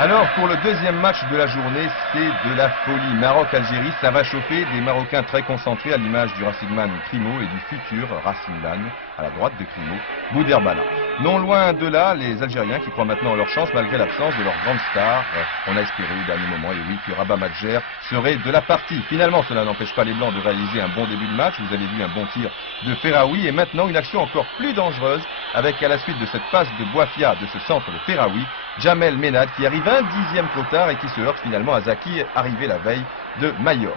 Alors pour le deuxième match de la journée, c'est de la folie. Maroc-Algérie, ça va chauffer, des Marocains très concentrés à l'image du Racingman Crimo et du futur Racingman à la droite de Crimo, Bouderbala. Non loin de là, les Algériens qui croient maintenant en leur chance malgré l'absence de leur grande star. On a espéré au dernier moment, et oui, que Rabat Madjer serait de la partie. Finalement, cela n'empêche pas les Blancs de réaliser un bon début de match. Vous avez vu un bon tir de Ferraoui et maintenant une action encore plus dangereuse avec à la suite de cette passe de Bouafia de ce centre de Ferraoui, Jamel Ménad qui arrive un dixième trop tard et qui se heurte finalement à Zaki, arrivé la veille de Mayor.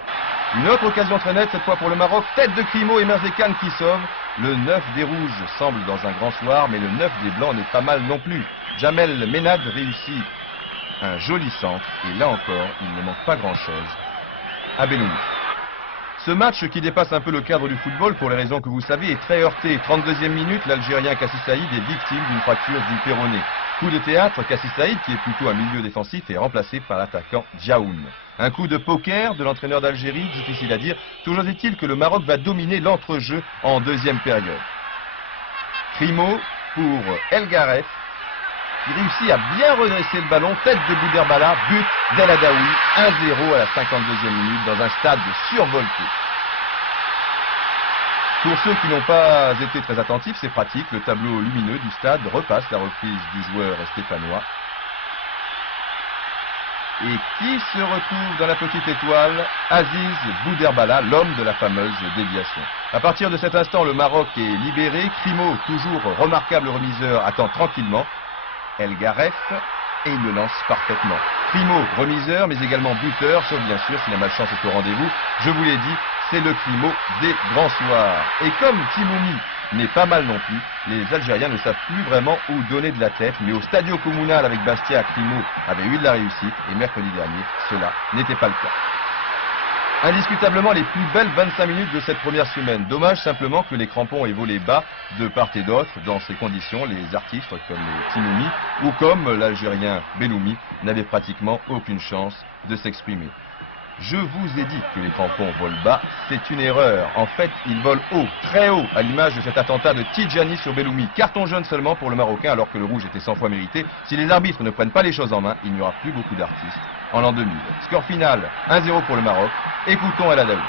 Une autre occasion très nette, cette fois pour le Maroc, tête de Crimo et Merzekane qui sauve. Le 9 des Rouges semble dans un grand soir, mais le 9 des Blancs n'est pas mal non plus. Jamel Ménad réussit un joli centre, et là encore, il ne manque pas grand-chose à Belloumi. Ce match qui dépasse un peu le cadre du football, pour les raisons que vous savez, est très heurté. 32e minute, l'Algérien Kassi Saïd est victime d'une fracture du péroné. Coup de théâtre, Kassi Saïd, qui est plutôt un milieu défensif, est remplacé par l'attaquant Djaoun. Un coup de poker de l'entraîneur d'Algérie, difficile à dire. Toujours est-il que le Maroc va dominer l'entrejeu en deuxième période. Crimo pour El Garef. Il réussit à bien redresser le ballon, tête de Bouderbala, but d'El Adaoui, 1-0 à la 52e minute dans un stade survolté. Pour ceux qui n'ont pas été très attentifs, c'est pratique, le tableau lumineux du stade repasse la reprise du joueur stéphanois. Et qui se retrouve dans la petite étoile? Aziz Bouderbala, l'homme de la fameuse déviation. À partir de cet instant, le Maroc est libéré. Crimo, toujours remarquable remiseur, attend tranquillement El Garef et il le lance parfaitement. Crimo, remiseur, mais également buteur, sauf bien sûr si la malchance est au rendez-vous. Je vous l'ai dit, c'est le Crimo des grands soirs. Et comme Timoumi n'est pas mal non plus, les Algériens ne savent plus vraiment où donner de la tête, mais au Stadio Comunale avec Bastia, Crimo avait eu de la réussite, et mercredi dernier, cela n'était pas le cas. Indiscutablement les plus belles 25 minutes de cette première semaine. Dommage simplement que les crampons aient volé bas de part et d'autre. Dans ces conditions, les artistes comme Timoumi ou comme l'Algérien Belloumi n'avaient pratiquement aucune chance de s'exprimer. Je vous ai dit que les crampons volent bas, c'est une erreur. En fait, ils volent haut, très haut, à l'image de cet attentat de Tidjani sur Belloumi. Carton jaune seulement pour le Marocain, alors que le rouge était 100 fois mérité. Si les arbitres ne prennent pas les choses en main, il n'y aura plus beaucoup d'artistes en l'an 2000. Score final, 1-0 pour le Maroc. Écoutons El Adaoui.